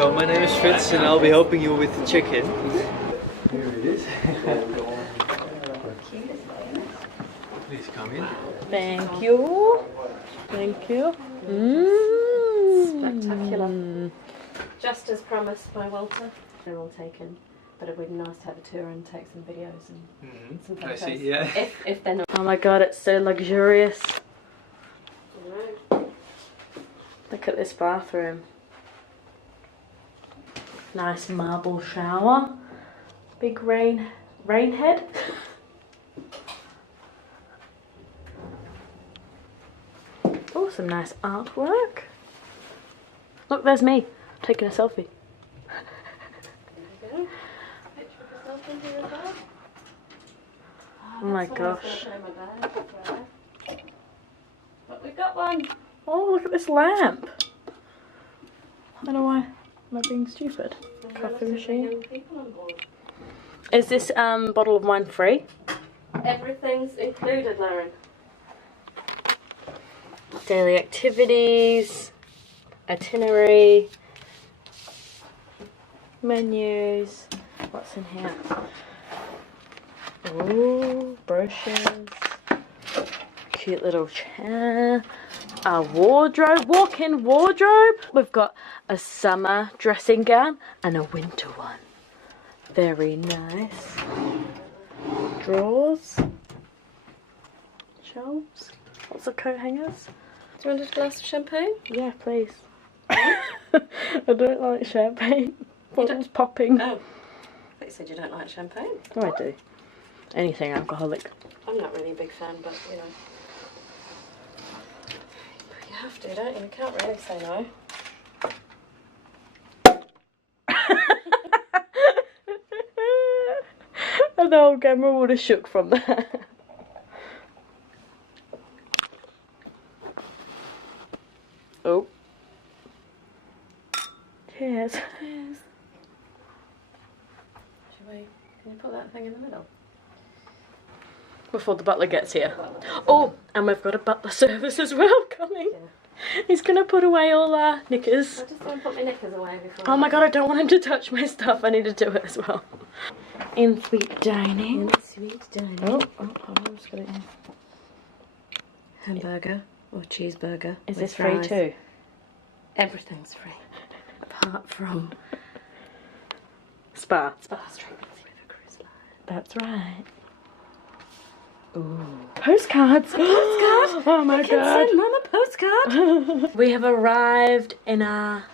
So my name is Fritz and I'll be helping you with the chicken. Here it is. Please come in. Thank you. Thank you. Spectacular. Just as promised by Walter. They're all taken, but it would be nice to have a tour and take some videos and some photos. I see, yeah. If they're not. Oh my god, it's so luxurious. Look at this bathroom. Nice marble shower. Big rain head. Oh, some nice artwork. Look, there's me taking a selfie. There you go. Picture of yourself in here as well. Oh my That's one I was gosh. gonna throw in my bag, but we've got one. Oh, look at this lamp. I don't know why. Am I being stupid? Coffee machine. Young people on board. Is this bottle of wine free? Everything's included, Lauren. Daily activities, itinerary, menus. What's in here? Ooh, brochures. Cute little chair. A wardrobe, walk-in wardrobe. We've got a summer dressing gown and a winter one. Very nice. Drawers. Shelves. Lots of coat hangers. Do you want a glass of champagne? Yeah, please. I don't like champagne. Bottles popping. Oh, I thought you said you don't like champagne. Oh, I do. Anything alcoholic. I'm not really a big fan, but you know. You have to, don't you? You can't really say no. And the whole camera would have shook from that. Oh. Cheers. Should we? Can you put that thing in the middle? Before the butler gets here. Oh, and we've got a butler service as well coming. Yeah. He's gonna put away all our knickers. I just want to put my knickers away before. Oh my god, I don't want him to touch my stuff. I need to do it as well. In sweet dining. Sweet dining. Oh, hold on, I'm just gonna. Hamburger or cheeseburger. Is with this free fries. too? Everything's free, apart from Spa. spa treatments with a cruise line. That's right. Ooh. Postcards! Postcard? Oh my god. Send Mum a postcard. We have arrived in our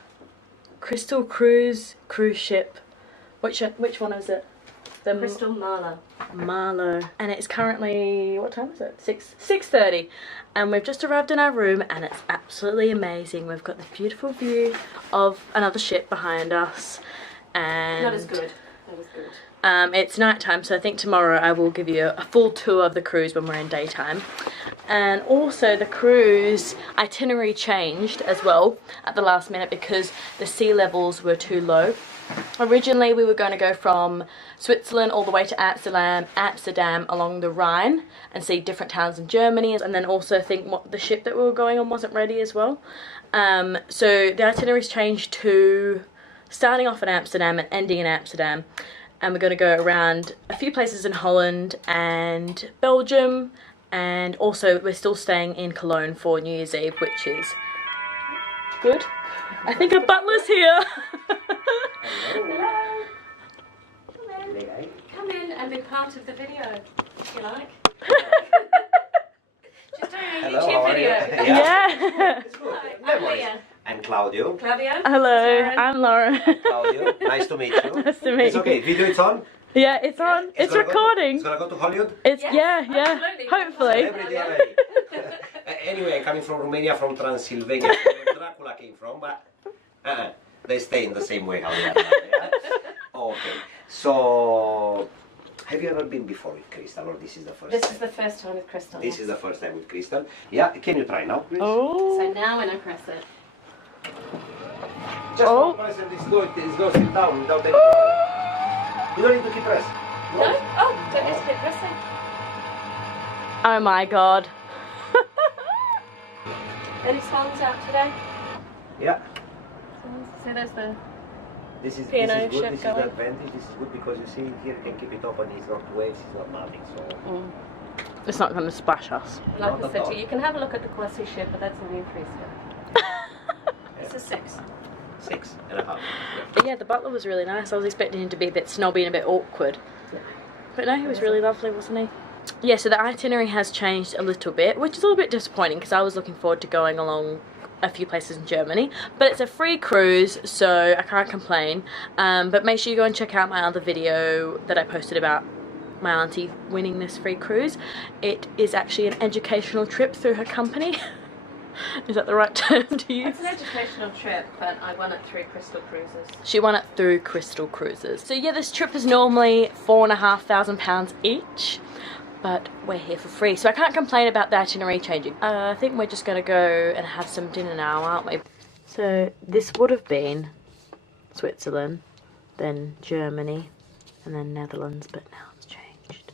Crystal Cruise ship. Which one is it? The Crystal Marlow. Marlow. And it's currently, what time is it? 6:30. And we've just arrived in our room and it's absolutely amazing. We've got the beautiful view of another ship behind us. And Not as good. That was good. it's nighttime, so I think tomorrow I will give you a full tour of the cruise when we're in daytime. And also the cruise itinerary changed as well at the last minute because the sea levels were too low. Originally we were going to go from Switzerland all the way to Amsterdam along the Rhine and see different towns in Germany, and then also think the ship that we were going on wasn't ready as well. So the itinerary's changed to starting off in Amsterdam and ending in Amsterdam, and we're going to go around a few places in Holland and Belgium, and also we're still staying in Cologne for New Year's Eve, which is good. I think a butler's here. Hello. Come in and be part of the video, if you like. Just doing a Hello, YouTube how are video. you? Yeah. It's good. Hi, No I'm worries. Leah. I'm Claudio. Claudio. Hello, Sharon. I'm Lauren. Claudio, nice to meet you. Nice to meet It's okay, video it's on? Yeah, it's on. It's gonna go to- recording. it's gonna go to Hollywood? It's Yes, yeah. absolutely. Hopefully. Every day already. Anyway, I'm coming from Romania, from Transylvania, where Dracula came from, but they stay in the same way how they are. Yeah? Okay, so have you ever been before with Crystal, or this is the first This time? is the first time with Crystal. This is the first time with Crystal. Yeah, can you try now, please? Oh. So now when I press it. Just Oh. one press and it's goes sit down without any. You don't need to keep pressing. No? Oh, don't just keep pressing. Oh my god. Any songs out today? Yeah. So there's the This is P&O good. ship This is going. the advantage. This is good because you see here you can keep it open. It's not waves. It's not nothing. So It's not going to splash us. Like Not I at said all. to you, you can have a look at the Quasi ship, but that's a new 3-star. It's a 6. 6.5. But yeah, the butler was really nice. I was expecting him to be a bit snobby and a bit awkward. But no, he was really lovely, wasn't he? Yeah, so the itinerary has changed a little bit, which is a little bit disappointing because I was looking forward to going along a few places in Germany. But it's a free cruise, so I can't complain. But make sure you go and check out my other video that I posted about my auntie winning this free cruise. It is actually an educational trip through her company. Is that the right term to use? It's an educational trip, but I won it through Crystal Cruises. She won it through Crystal Cruises. So yeah, this trip is normally £4,500 each, but we're here for free. So I can't complain about the itinerary changing. I think we're just gonna go and have some dinner now, aren't we? So this would have been Switzerland, then Germany, and then Netherlands, but now it's changed.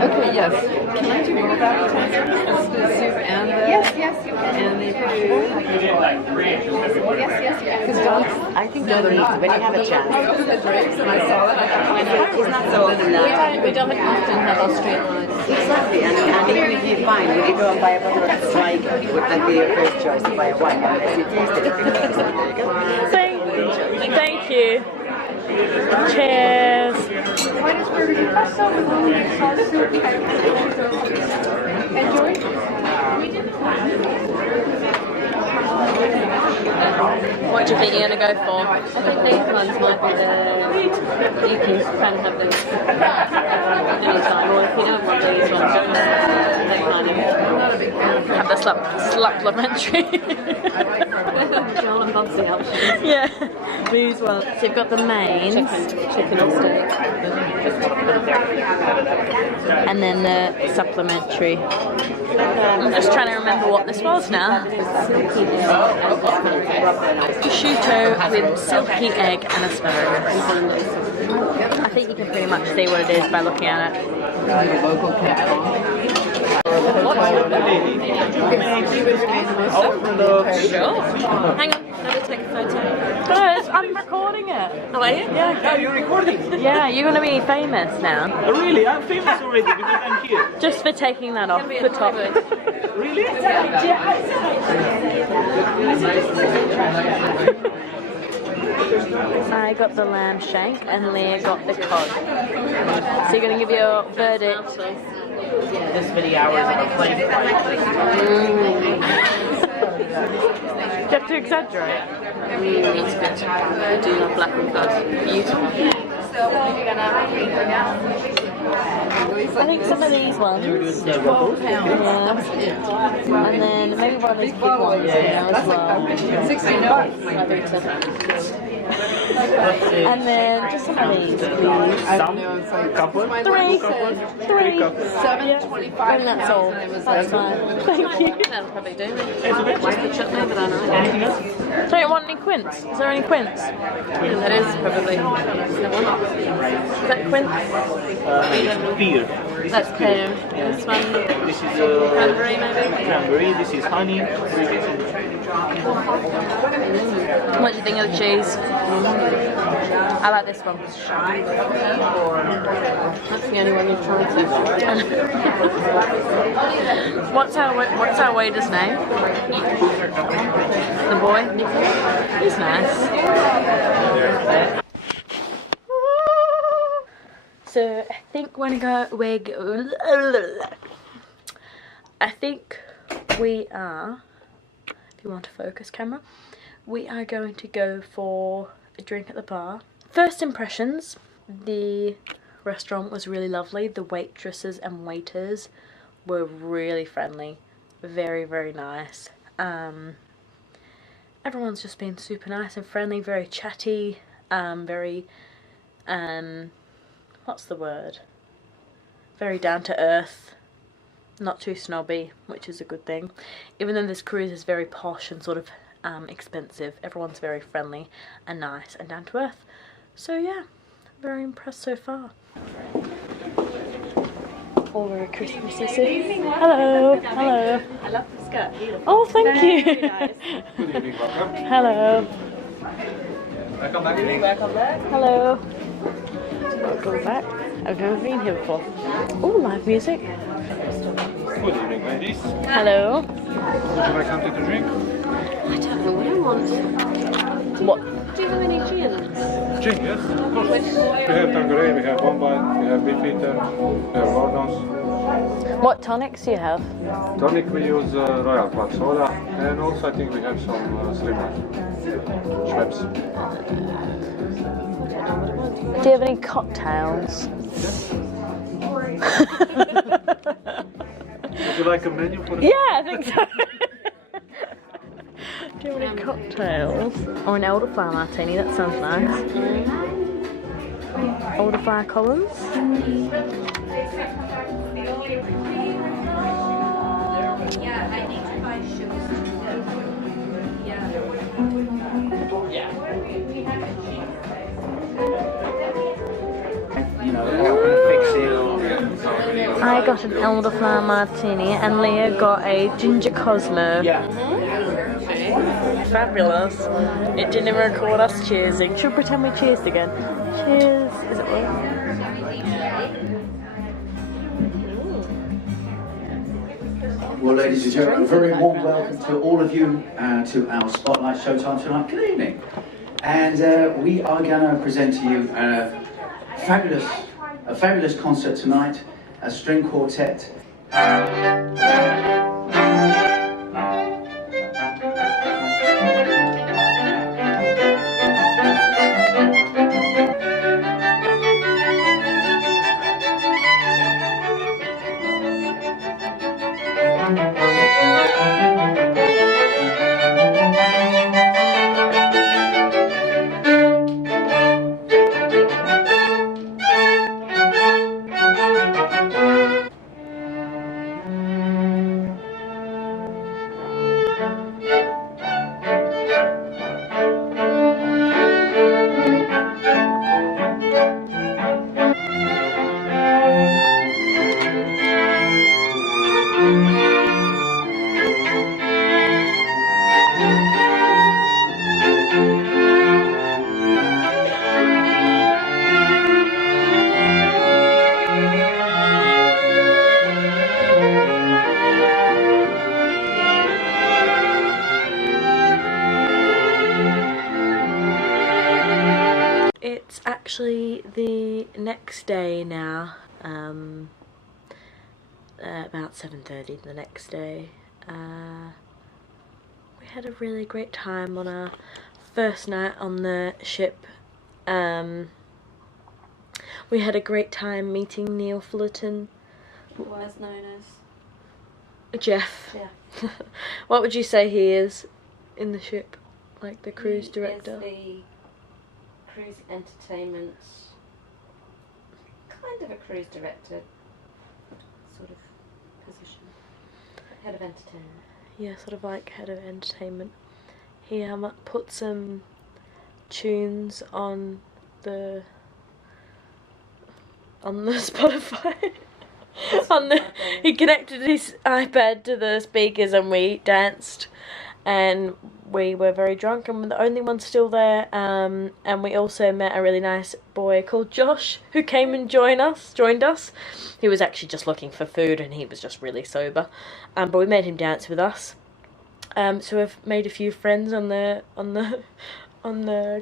Okay, yes. Can I do both appetizers? The soup and the... Yes, you can. And the food? Yes. Because dogs... I think no, they're not. When you have a chance. I was the drapes and I saw it. I thought, he's not so old enough. We don't often have Austrian lines. Exactly, and even if you find, if you go and buy a bottle of like, would that be your first choice to buy a wine unless you taste it? There you go. Thank you. Cheers. What do you think you're going to go for? I think these ones might be the... You can kind of have them anytime, or if you don't want these ones, they kind of... Have the supplementary. John and Bob's the options. Yeah, these ones. So you've got the mains. Chicken or steak. And then the supplementary. I'm just trying to remember what this was now. Prosciutto with silky egg and asparagus. I think you can pretty much see what it is by looking at it. Hang on, let me take a photo. Guys, I'm recording it. Oh, are you? Yeah, you're recording. Yeah, you're going to be famous now. Really? I'm famous already because I'm here. Just for taking that off the top. Really? I got the lamb shank and Leah got the cod. So you're going to give your verdict. This many hours on a plane You have to exaggerate. It's good. I do love black and cod. Beautiful. I think some of these ones. £12. Yeah. And then maybe one of these big ones in there as well. And then just some of these, please. couple? Three. $7.25. And that's all. That's fine. Thank you. That'll probably do. Just the chutney, but I know. Anything else? Don't you want any quince? Is there any quince? That is probably. Is that quince? Beer. That's pear. This one. This is Cranberry, maybe? cranberry. This is honey. What do you think of the cheese? I like this one. That's the only one you've tried so What's our waiter's name? The boy? He's nice. So I think we are, if you want a focus camera, we are going to go for a drink at the bar. First impressions, the restaurant was really lovely. The waitresses and waiters were really friendly, very, very nice. Everyone's just been super nice and friendly, very chatty, very, what's the word? Very down to earth, not too snobby, which is a good thing. Even though this cruise is very posh and sort of expensive. Everyone's very friendly and nice and down to earth. So yeah, very impressed so far. All very Christmassy. Hello, hello. I love the skirt. Beautiful. Oh, thank you. Very nice. Hello. Welcome back. Welcome back. Hello. Welcome back. I've never been here before. Oh, live music. Good evening, ladies. Hello. Would you like something to drink? I don't know what I want. What? Do you have any gins? Gin, yes, of course. We have Tanqueray, we have Bombay, we have Beefeater, we have Gordons. What tonics do you have? Tonic we use Royal Club Soda, and also I think we have some Slimmer. Schweppes. Do you have any cocktails? Would you like a menu for the... Yeah, I think so. Do you have any cocktails? Or an elderflower martini, that sounds nice. Elderflower Collins? You know, helping fix it. I got an elderflower martini and Leah got a ginger Cosmo. Yeah. Fabulous. It didn't even record us cheersing. Should we pretend we cheersed again? Cheers. Is it working? Well, ladies and gentlemen, a very warm welcome to all of you to our Spotlight Showtime tonight. Good evening. And we are going to present to you a fabulous concert tonight, a string quartet. It's actually the next day now, about 7:30 the next day. We had a really great time on our first night on the ship. We had a great time meeting Neil Fullerton. Otherwise known as Jeff. Yeah. What would you say he is in the ship? Like the cruise director? He is the cruise entertainment, kind of a cruise director sort of position. Head of entertainment. Yeah, sort of like head of entertainment. He put some tunes on the Spotify. He connected his iPad to the speakers and we danced, and we were very drunk and we're the only ones still there. And we also met a really nice boy called Josh who came and joined us. He was actually just looking for food and he was just really sober. But we made him dance with us. So we've made a few friends on the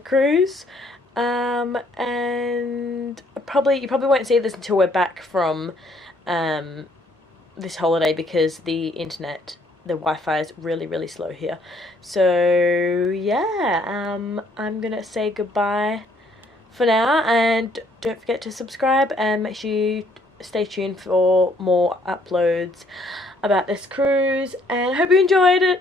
cruise. And you probably won't see this until we're back from this holiday because the Wi-Fi is really slow here. So yeah, I'm gonna say goodbye for now, and don't forget to subscribe and make sure you stay tuned for more uploads about this cruise, and I hope you enjoyed it.